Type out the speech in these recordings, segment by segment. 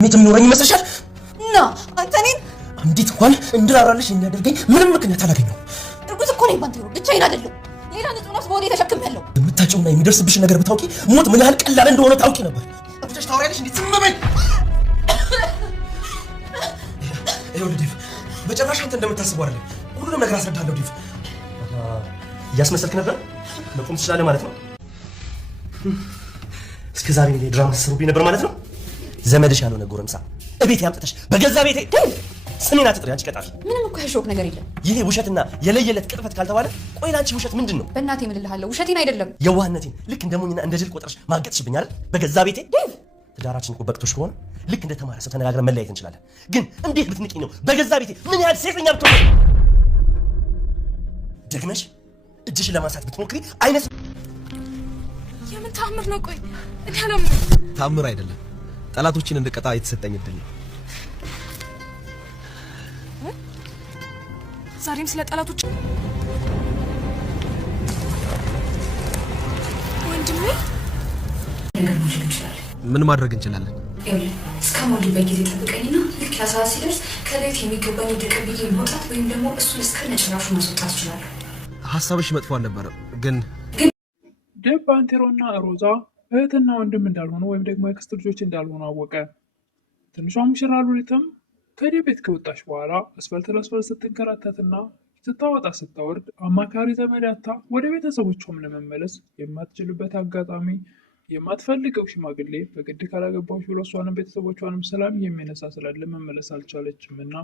ምንም ኖረኝ መስልሻል? እና አንተ ነኝ እንዴት እንኳን እንድራራልሽ የሚያደርገኝ ምንም ምክንያት አላገኘው። እርጉዝ እኮ ነኝ ባንቴሮ፣ ብቻዬን አይደለም። ሌላ ንጹህ ነፍስ በወዴ ተሸክሜያለሁ። የምታጭውና የሚደርስብሽ ነገር ብታውቂ ሞት ምን ያህል ቀላል እንደሆነ ታውቂ ነበር። አብተሽ ታወሪያለሽ እንዴ? ዝም በይ። ይኸውልህ ዴቭ፣ በጭራሽ አንተ እንደምታስበው አይደለም። ሁሉንም ነገር አስረዳለሁ ዴቭ። እያስመሰልክ ነበር? መቆም ትችላለህ ማለት ነው? እስከ ዛሬ ላይ ድራማ ስትሰሩብኝ ነበር ማለት ነው? ዘመድሽ ያልሆነ ጎረምሳ እቤት ያምጥተሽ በገዛ ቤቴ ስሜን አትጥሪ። አንቺ ቀጣፊ! ምንም እኮ ያሾክ ነገር የለም። ይሄ ውሸትና የለየለት ቅጥፈት ካልተባለ ቆይ ላንቺ ውሸት ምንድን ነው? በእናቴ እምልልሃለሁ ውሸቴን አይደለም። የዋህነቴን ልክ እንደ ሞኝና እንደ ጅል ቆጥረሽ ማገጥሽብኝ አይደል? በገዛ ቤቴ ትዳራችን እኮ በቅቶሽ ከሆነ ልክ እንደ ተማረ ሰው ተነጋግረን መለያየት እንችላለን። ግን እንዴት ብትንቂ ነው በገዛ ቤቴ ምን ያህል ሴተኛ ብትሆን ደግመሽ እጅሽን ለማንሳት ብትሞክሪ አይነት የምን ታምር ነው? ቆይ እኔ አላም ታምር አይደለም፣ ጠላቶችን እንድቀጣ የተሰጠኝ እድል ነው። ዛሬም ስለ ጠላቶች ወንድሜ ምን ማድረግ እንችላለን? እስከሞልበት ጊዜ ጠብቀኝና ልክ ያ ሰዓት ሲደርስ ከቤት የሚገባኝ ተቀብዬ መውጣት ወይም ደግሞ እሱን እስከነጭራሹ ማስወጣት እችላለሁ። ሀሳብሽ መጥፎ አልነበረም፣ ግን ዴቭ ባንቴሮና ሮዛ እህትና ወንድም እንዳልሆኑ ወይም ደግሞ የክስት ልጆች እንዳልሆኑ አወቀ። ትንሿ ሙሽራ ሉሊትም ከዴቭ ቤት ከወጣች በኋላ አስፋልት ለአስፋልት ስትንከራተትና ስታወጣ ስታወርድ አማካሪ ዘመድ አታ ወደ ቤተሰቦቿም ለመመለስ የማትችልበት አጋጣሚ የማትፈልገው ሽማግሌ በግድ ካላገባች ብሎ እሷንም ቤተሰቦቿንም ሰላም የሚነሳ ስላለ መመለስ አልቻለችም እና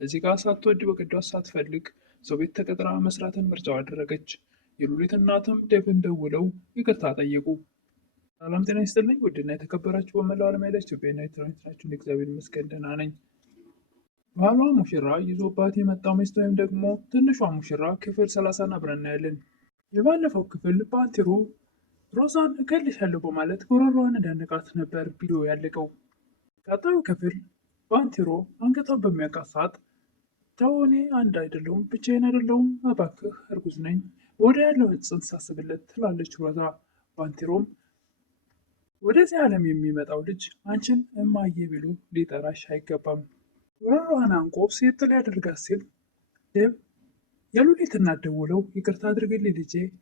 እዚህ ጋር ሳትወድ በግዷ ሳትፈልግ ሰው ቤት ተቀጥራ መስራትን ምርጫው አደረገች። የሉሊት እናትም ዴቭን ደውለው ይቅርታ ጠየቁ። ሰላም ጤና ይስጥልኝ ውድና የተከበራችሁ በመላው ዓለም ያላችሁ ኢትዮጵያውያን ናችሁ። እግዚአብሔር ይመስገን ደህና ነኝ። ባሏ ሙሽራ ይዞባት የመጣው ሚስት ወይም ደግሞ ትንሿ ሙሽራ ክፍል 30 አብረን እናያለን። የባለፈው ክፍል ባንቴሮ ሮዛን እገልሻለሁ በማለት ጉሮሮዋን እንዳነቃት ነበር ቪዲዮ ያለቀው። ቀጣዩ ክፍል ባንቴሮ አንገቷን በሚያውቃት ሰዓት ተው እኔ አንድ አይደለሁም ብቻዬን አይደለሁም እባክህ እርጉዝ ነኝ ወደ ያለውን ጽንስ ሳስብለት ትላለች ሮዛ። ባንቴሮም ወደዚህ ዓለም የሚመጣው ልጅ አንቺን እማዬ ብሎ ሊጠራሽ አይገባም። ጉሮሮዋን አንቆ ሴት ሊያደርጋት ሲል ዴቭ የሉሊት እናት ደውለው ይቅርታ አድርግልኝ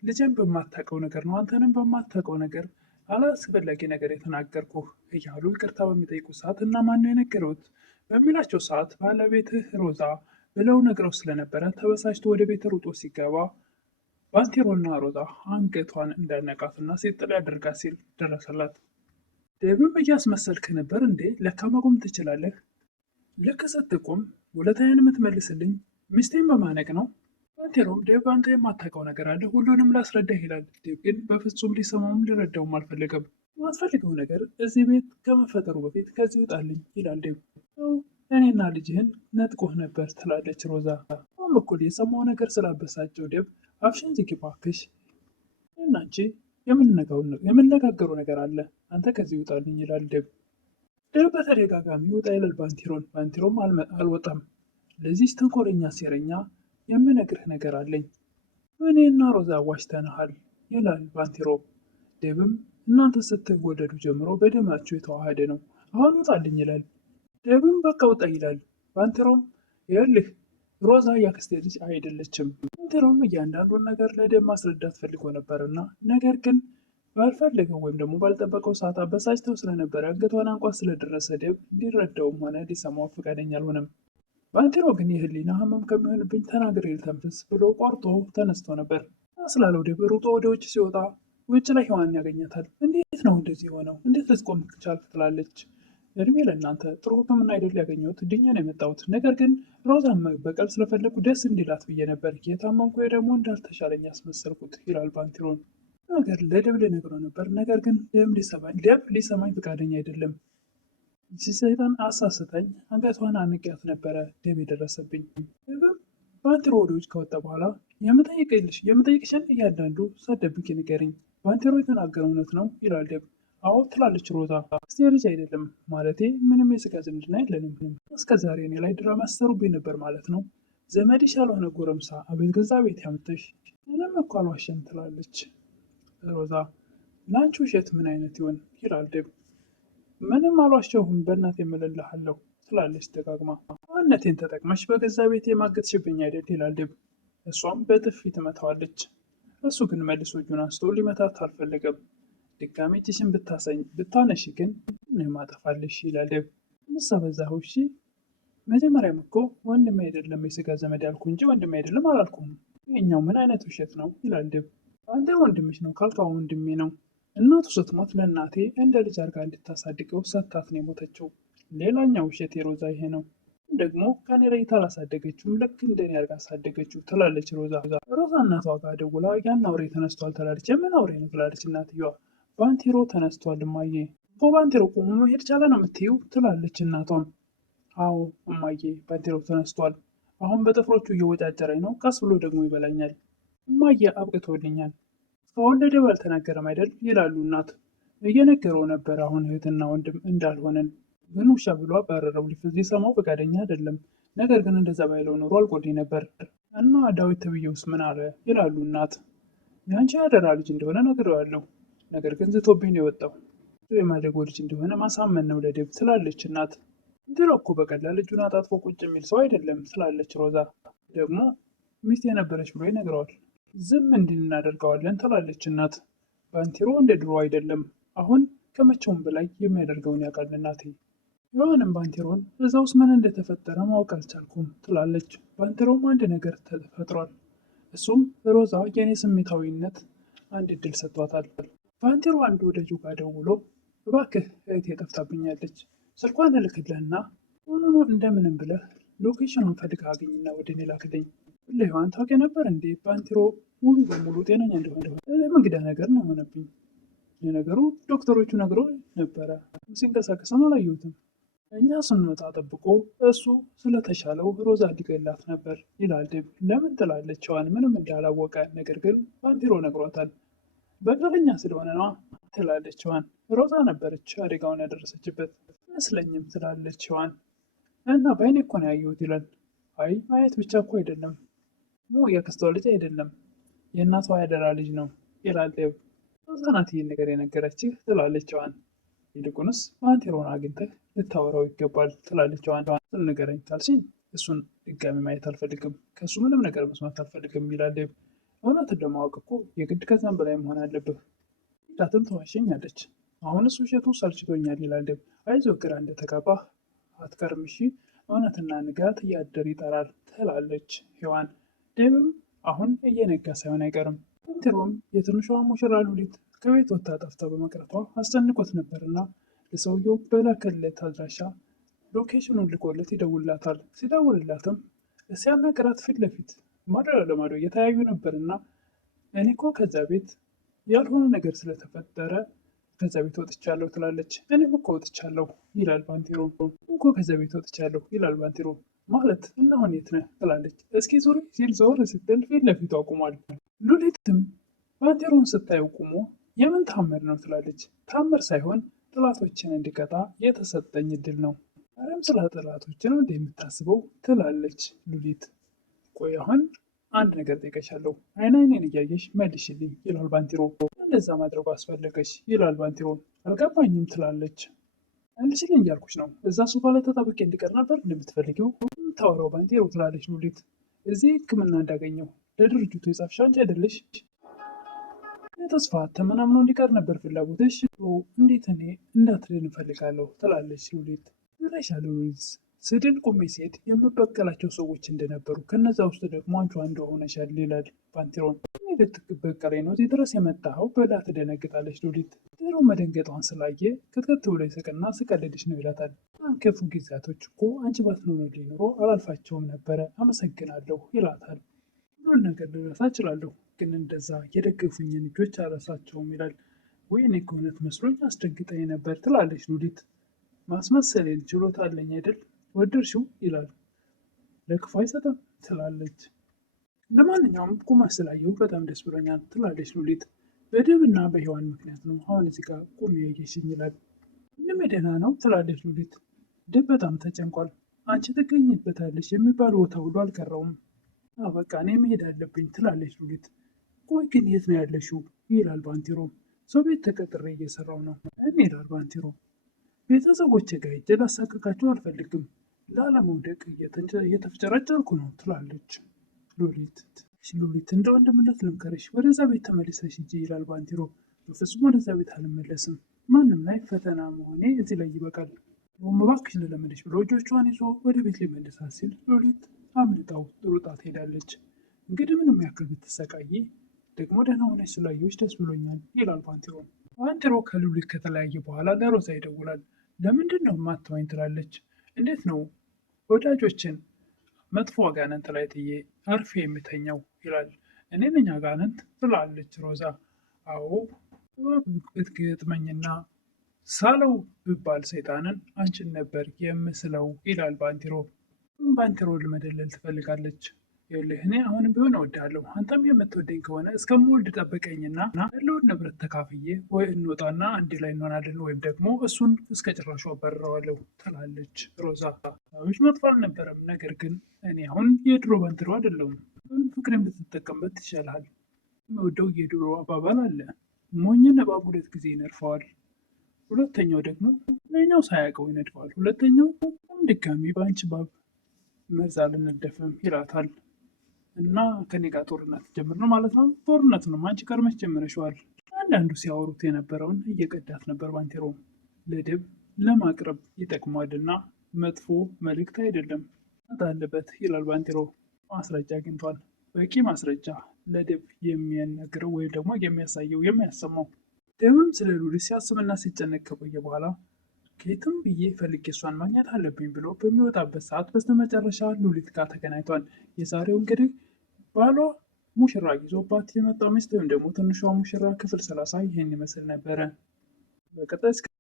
ልጄን በማታውቀው ነገር ነው አንተንም በማታውቀው ነገር አላስፈላጊ ነገር የተናገርኩህ እያሉ ይቅርታ በሚጠይቁ ሰዓት እና ማነው የነገረውት በሚላቸው ሰዓት ባለቤትህ ሮዛ ብለው ነግረው ስለነበረ ተበሳጭቶ ወደ ቤት ሩጦ ሲገባ ባንቴሮና ሮዛ አንገቷን እንዳነቃትና ሴት ሊያደርጋት ሲል ደረሰላት። ዴቭም እያስመሰልክ ነበር እንዴ? ለካ መቆም ትችላለህ። ልክ ስትቆም ውለታዬን የምትመልስልኝ ሚስቴን በማነቅ ነው። ባንቴሮም ዴቭ አንተ የማታውቀው ነገር አለ ሁሉንም ላስረዳህ ይላል። ዴቭ ግን በፍጹም ሊሰማውም ሊረዳውም አልፈለገም። የማትፈልገው ነገር እዚህ ቤት ከመፈጠሩ በፊት ከዚህ ውጣልኝ ይላል ዴቭ። እኔና ልጅህን ነጥቆህ ነበር ትላለች ሮዛ። አሁን በኩል የሰማው ነገር ስላበሳጨው ዴቭ አፍሽን ዝጊ እባክሽ እና አንቺ የምንነጋገረው ነገር አለ አንተ ከዚህ ውጣልኝ ይላል ዴቭ። ዴቭ በተደጋጋሚ ውጣ ይላል ባንቴሮን። ባንቴሮም አልወጣም። ለዚህ ተንኮለኛ ሴረኛ የምነግርህ ነገር አለኝ እኔና ሮዛ ዋሽተንሃል ይላል ባንቴሮ። ዴቭም እናንተ ስትወደዱ ጀምሮ በደማችሁ የተዋሃደ ነው አሁን ውጣልኝ ይላል። ዴቭም በቃ ውጣ ይላል። ባንቴሮም ይኸውልህ ሮዛ ያክስቴ ልጅ አይደለችም። ባንቴሮም እያንዳንዱን ነገር ለዴቭ ማስረዳት ፈልጎ ነበርና ነገር ግን ባልፈለገው ወይም ደግሞ ባልጠበቀው ሰዓት አበሳጭተው ስለነበረ አንገቷን አንቋት ስለደረሰ ዴቭ ሊረዳውም ሆነ ሊሰማው ፈቃደኛ አልሆነም። ባንቴሮ ግን የህሊና ህመም ከሚሆንብኝ ተናግሬ ልተንፍስ ብሎ ቆርጦ ተነስቶ ነበር። ስላለው ዴቭ ሩጦ ወደ ውጭ ሲወጣ ውጭ ላይ ሔዋን ያገኛታል። እንዴት ነው እንደዚህ የሆነው? እንዴት ልትቆም ቻልክ? ትላለች። እድሜ ለእናንተ ጥሩ ህክምና አይደል ያገኘሁት ድኜ ነው የመጣሁት። ነገር ግን ሮዛን መበቀል ስለፈለጉ ደስ እንዲላት ብዬ ነበር። የታመምኩ ደግሞ እንዳልተሻለኝ ያስመሰልኩት ይላል ባንቴሮን። ነገር ለዴቭ ልነግረው ነበር ነገር ግን ዴቭ ሊሰማኝ ፈቃደኛ አይደለም። ሰይጣን አሳስተኝ አንገቷን አንቂያት ነበረ ዴቭ የደረሰብኝ። ዴቭም ባንቴሮ ወደ ውጭ ከወጣ በኋላ የምጠይቅሽን እያንዳንዱ ሳትደብቂ ንገሪኝ። ባንቴሮ የተናገረው እውነት ነው ይላል ዴቭ። አዎ ትላለች ሮዛ። እስቲ ልጅ አይደለም ማለቴ ምንም የስጋ ዝምድና የለንም። እስከዛሬ እኔ ላይ ድራማ ሲሰሩብኝ ነበር ማለት ነው። ዘመድሽ ያልሆነ ጎረምሳ አቤት ገዛ ቤት ያምጥሽ። ምንም እኮ አልዋሸም ትላለች ሮዛ። ለአንቺ ውሸት ምን አይነት ይሆን ይላል ዴቭ። ምንም አልዋሸሁም በእናቴ እምልልሃለሁ ትላለች ደጋግማ። ማንነቴን ተጠቅመሽ በገዛ ቤቴ ማገጥሽብኝ አይደል ይላል ዴቭ። እሷም በጥፊ ትመታዋለች። እሱ ግን መልሶ እጁን አንስቶ ሊመታት አልፈለገም። ድጋሜ እጅሽን ብታነሺ ግን እኔ ማጠፋልሽ ይላል ዴቭ። ምሳ በዛሁ እሺ፣ መጀመሪያም እኮ ወንድሜ አይደለም የስጋ ዘመድ ያልኩ እንጂ ወንድሜ አይደለም አላልኩም። ይህኛው ምን አይነት ውሸት ነው ይላል ዴቭ። አንተ ወንድምሽ ነው ካልካው ወንድሜ ነው። እናቱ ስትሞት ለእናቴ እንደ ልጅ አድርጋ እንድታሳድገው ሰታት ነው የሞተችው። ሌላኛው ውሸት የሮዛ ይሄ ነው። ደግሞ ከኔ ለይታ አላሳደገችውም፣ ልክ እንደኔ አድርጋ አሳደገችው ትላለች ሮዛ። ሮዛ እናቷ ጋር ደውላ ያን አውሬ ተነስቷል ትላለች። የምን አውሬ ነው ትላለች እናትየዋ። ባንቴሮ ተነስቷል እማዬ። እኮ ባንቴሮ ቆሞ መሄድ ቻለ ነው የምትይው ትላለች እናቷም። አዎ እማዬ ባንቴሮ ተነስቷል። አሁን በጥፍሮቹ እየወጫጨረኝ ነው፣ ቀስ ብሎ ደግሞ ይበላኛል። እማዬ አብቅቶልኛል። ከወለደ ባልተናገረም አይደል ይላሉ እናት። እየነገረው ነበር አሁን እህትና ወንድም እንዳልሆነን፣ ግን ውሻ ብሎ አባረረው። ሊሰማው ፈቃደኛ አይደለም። ነገር ግን እንደዛ ባይለው ኖሮ አልጎዳኝ ነበር። እና ዳዊት ተብዬውስ ምን አለ ይላሉ እናት። የአንቺ ያደራ ልጅ እንደሆነ ነግሬዋለሁ፣ ነገር ግን ዝቶብኝ ነው የወጣው። የማደጎ ልጅ እንደሆነ ማሳመን ነው ለዴቭ ትላለች እናት። ድሮ እኮ በቀላል እጁን አጣጥፎ ቁጭ የሚል ሰው አይደለም ትላለች ሮዛ። ደግሞ ሚስት የነበረች ብሎ ይነግረዋል። ዝም እንዲህ እናደርገዋለን ትላለች እናት። ባንቴሮ እንደ ድሮ አይደለም፣ አሁን ከመቼውም በላይ የሚያደርገውን ያውቃል እናቴ። ዮሐንም ባንቴሮን እዛ ውስጥ ምን እንደተፈጠረ ማወቅ አልቻልኩም ትላለች። ባንቴሮም አንድ ነገር ተፈጥሯል። እሱም ሮዛ የኔ ስሜታዊነት አንድ እድል ሰጥቷታል። ባንቴሮ አንድ ወዳጁ ጋር ደውሎ እባክህ እህቴ ጠፍታብኛለች፣ ስልኳን እልክልህና ሁኑኑ እንደምንም ብለህ ሎኬሽኑን ፈልገህ አግኝና ወደ እኔ ላክልኝ። ለዮሐን ታውቂ ነበር እንዴ ባንቴሮ ሙሉ በሙሉ ጤነኛ እንደሆነ? እንግዳ ነገር ነው ሆነብኝ። ለነገሩ ዶክተሮቹ ነግረው ነበረ፣ ሲንቀሳቀስም አላየሁትም። እኛ ስንወጣ ጠብቆ እሱ ስለተሻለው ሮዛ ሊገላት ነበር ይላል ዴቭ። ለምን ትላለች ዮሐን ምንም እንዳላወቀ። ነገር ግን ባንቴሮ ነግሯታል። በቀለኛ ስለሆነ ነዋ ትላለች ዮሐን። ሮዛ ነበረች አደጋውን ያደረሰችበት መስለኝም ትላለች ዮሐን። እና በአይኔ እኮ ነው ያየሁት ይላል። አይ ማየት ብቻ እኮ አይደለም፣ የአክስቷ ልጅ አይደለም የእናቷ ያደራ ልጅ ነው ይላል ዴቭ። ሮዛ ናት ይህን ነገር የነገረችህ ትላለች ዮሐን። ይልቁንስ ባንቴሮን አግኝተህ ልታወራው ይገባል ትላለች ዮሐን። ንገረኝ ካልሽኝ እሱን ድጋሚ ማየት አልፈልግም፣ ከእሱ ምንም ነገር መስማት አልፈልግም ይላል ዴቭ። እውነትን ለማወቅ እኮ የግድ ከዛም በላይ መሆን አለብህ። ዳትም ተዋሸኛለች፣ አሁንስ ውሸቱ ሰልችቶኛል ይላል ዴቭ። አይዞህ ግራ እንደተጋባህ አትቀርም እሺ፣ እውነትና ንጋት እያደር ይጠራል ትላለች ሔዋን። ዴቭም አሁን እየነጋ ሳይሆን አይቀርም። ባንቴሮም የትንሿ ሙሽራ ሉሊት ከቤት ወጥታ ጠፍታ በመቅረቷ አስጨንቆት ነበርና ለሰውየው በላከለት አድራሻ ሎኬሽኑን ልኮለት ይደውላታል። ሲደውልላትም ሲያናግራት ፊት ለፊት ማዶ ለማዶ እየተያዩ ነበርና እኔ እኮ ከዛ ቤት ያልሆነ ነገር ስለተፈጠረ ከዛ ቤት ወጥቻለሁ ትላለች። እኔም እኮ ወጥቻለሁ ይላል ባንቴሮ። እኮ ከዛ ቤት ወጥቻለሁ ይላል ባንቴሮ። ማለት እና አሁን የት ነህ ትላለች። እስኪ ዙሪ ሲል ዞር ስትል ፊት ለፊቱ አቁሟል። ሉሊትም ባንቴሮን ስታየው ቁሞ የምን ታምር ነው ትላለች። ታምር ሳይሆን ጥላቶችን እንዲቀጣ የተሰጠኝ እድል ነው። አረም ስለ ጥላቶች ነው እንደ የምታስበው ትላለች ሉሊት። ቆይ አሁን አንድ ነገር ጠይቀሻለሁ፣ አይኔን እያየሽ መልሽልኝ ይላል ባንቴሮ። እንደዛ ማድረጉ አስፈለገች ይላል ባንቴሮ። አልገባኝም ትላለች። መልሽልኝ እያልኩሽ ነው፣ እዛ ሶፋ ላይ ተጣብቄ እንዲቀር ነበር እንደምትፈልጊው የምታወራው ባንቴሮ ትላለች ሉሊት። እዚህ ሕክምና እንዳገኘው ለድርጅቱ የጻፍሽ አንቺ አይደለሽ? የተስፋ ተመናምኖ እንዲቀር ነበር ፍላጎትሽ። እንዴት እኔ እንዳትድን እፈልጋለሁ ትላለች ሉሊት። ይረሻለሁ ሉሊት፣ ስድን ቁሜ ሴት የምበቀላቸው ሰዎች እንደነበሩ ከነዛ ውስጥ ደግሞ አንቺ አንዷ ሆነሻል ይላል ባንቴሮን። ልትበቀለኝ ነው እዚህ ድረስ የመጣኸው ብላ ትደነግጣለች ሉሊት። ቴሮ መደንገጧን ስላየ ክትከት ብሎ ይስቅና ስቀልድሽ ነው ይላታል። ክፉ ጊዜያቶች እኮ አንቺ ባትኖሪልኝ ኖሮ አላልፋቸውም ነበረ፣ አመሰግናለሁ ይላታል። ሁሉን ነገር ልረሳ እችላለሁ፣ ግን እንደዛ የደገፉኝን ልጆች አረሳቸውም ይላል። ወይኔ ከእውነት መስሎኝ አስደንግጠኝ ነበር ትላለች ሉሊት። ማስመሰሌን ችሎታ አለኝ አይደል? ወደድሽው ይላል። ለክፉ አይሰጥም ትላለች። ለማንኛውም ቁመህ ስላየሁ በጣም ደስ ብሎኛል ትላለች ሉሊት። በዴቭና በሔዋን ምክንያት ነው አሁን እዚህ ጋር ቁሜ ያየሽኝ ይላል። ምንም ደህና ነው ትላለች ሉሊት። ዴቭ በጣም ተጨንቋል። አንቺ ትገኝበታለች የሚባል ቦታ ሁሉ አልቀረውም። በቃ እኔ መሄድ አለብኝ ትላለች ሉሊት። ቆይ ግን የት ነው ያለሽው ይላል ባንቴሮ። ሰው ቤት ተቀጥሬ እየሰራው ነው ይላል ባንቴሮ። ቤተሰቦቼ ጋር ሄጄ ላሳቅቃቸው አልፈልግም። ላለመውደቅ እየተፍጨረጨርኩ ነው ትላለች ሉሊት። ሉሊት እንደ ወንድምነት ልምከርሽ፣ ወደዛ ቤት ተመልሰሽ ሂጂ ይላል ባንቴሮ። በፍጹም ወደዛ ቤት አልመለስም። ማንም ላይ ፈተና መሆኔ እዚህ ላይ ይበቃል። እባክሽ ልለምንሽ ብሎ እጆቿን ይዞ ወደ ቤት ሊመልሳት ሲል ሉሊት አምልጣው ሩጣ ትሄዳለች። እንግዲህ ምንም ያክል ብትሰቃይ ደግሞ ደህና ሆነች ስላየሁሽ ደስ ብሎኛል ይላል ባንቴሮ። ባንቴሮ ከሉሊት ከተለያየ በኋላ ለሮዛ ይደውላል። ለምንድን ነው ማተወኝ ትላለች። እንዴት ነው ወዳጆችን መጥፎ አጋንንት ላይ ጥዬ አርፌ የምተኛው ይላል። እኔ ነኝ አጋንንት ትላለች ሮዛ። አዎ ብትገጥመኝና ሳለው ብባል ሰይጣንን አንቺን ነበር የምስለው ይላል ባንቴሮ። ባንቴሮ ለመደለል ትፈልጋለች። ይኸውልህ እኔ አሁንም ቢሆን እወድሃለሁ። አንተም የምትወደኝ ከሆነ እስከምወልድ ጠብቀኝና ያለውን ንብረት ተካፍዬ ወይ እንወጣና አንድ ላይ እንሆናለን ወይም ደግሞ እሱን እስከ ጭራሹ አባርረዋለሁ ትላለች ሮዛ። ሽ መጥፎ አልነበረም፣ ነገር ግን እኔ አሁን የድሮ ባንቴሮ አይደለሁም። ፍቅርን ብትጠቀምበት ይሻልሃል። የምወደው የድሮ አባባል አለ፣ ሞኝን እባብ 2 ጊዜ ይነድፈዋል። ሁለተኛው ደግሞ ሌላኛው ሳያውቀው ይነድፈዋል። ሁለተኛው ድጋሚ በአንቺ ባብ መርዝ አልነደፍም ይላታል። እና ከኔ ጋር ጦርነት ጀምር ነው ማለት ነው። ጦርነቱንም አንቺ ቀድመሽ ጀምረሽዋል። አንዳንዱ ሲያወሩት የነበረውን እየቀዳት ነበር። ባንቴሮ ለድብ ለማቅረብ ይጠቅሟልና መጥፎ መልእክት አይደለም አለበት ይላል ባንቴሮ። ማስረጃ አግኝቷል። በቂ ማስረጃ ለድብ የሚያነግረው ወይም ደግሞ የሚያሳየው የሚያሰማው። ድብም ስለ ሉሊት ሲያስብና ሲጨነቅ ከቆየ በኋላ ከየትም ብዬ ፈልጌ እሷን ማግኘት አለብኝ ብሎ በሚወጣበት ሰዓት በስተመጨረሻ ሉሊት ጋር ተገናኝቷል። የዛሬው እንግዲህ ባሏ ሙሽራ ይዞባት የመጣ ሚስት ወይም ደግሞ ትንሿ ሙሽራ ክፍል 30 ይሄን ይመስል ነበረ። በቀጣይ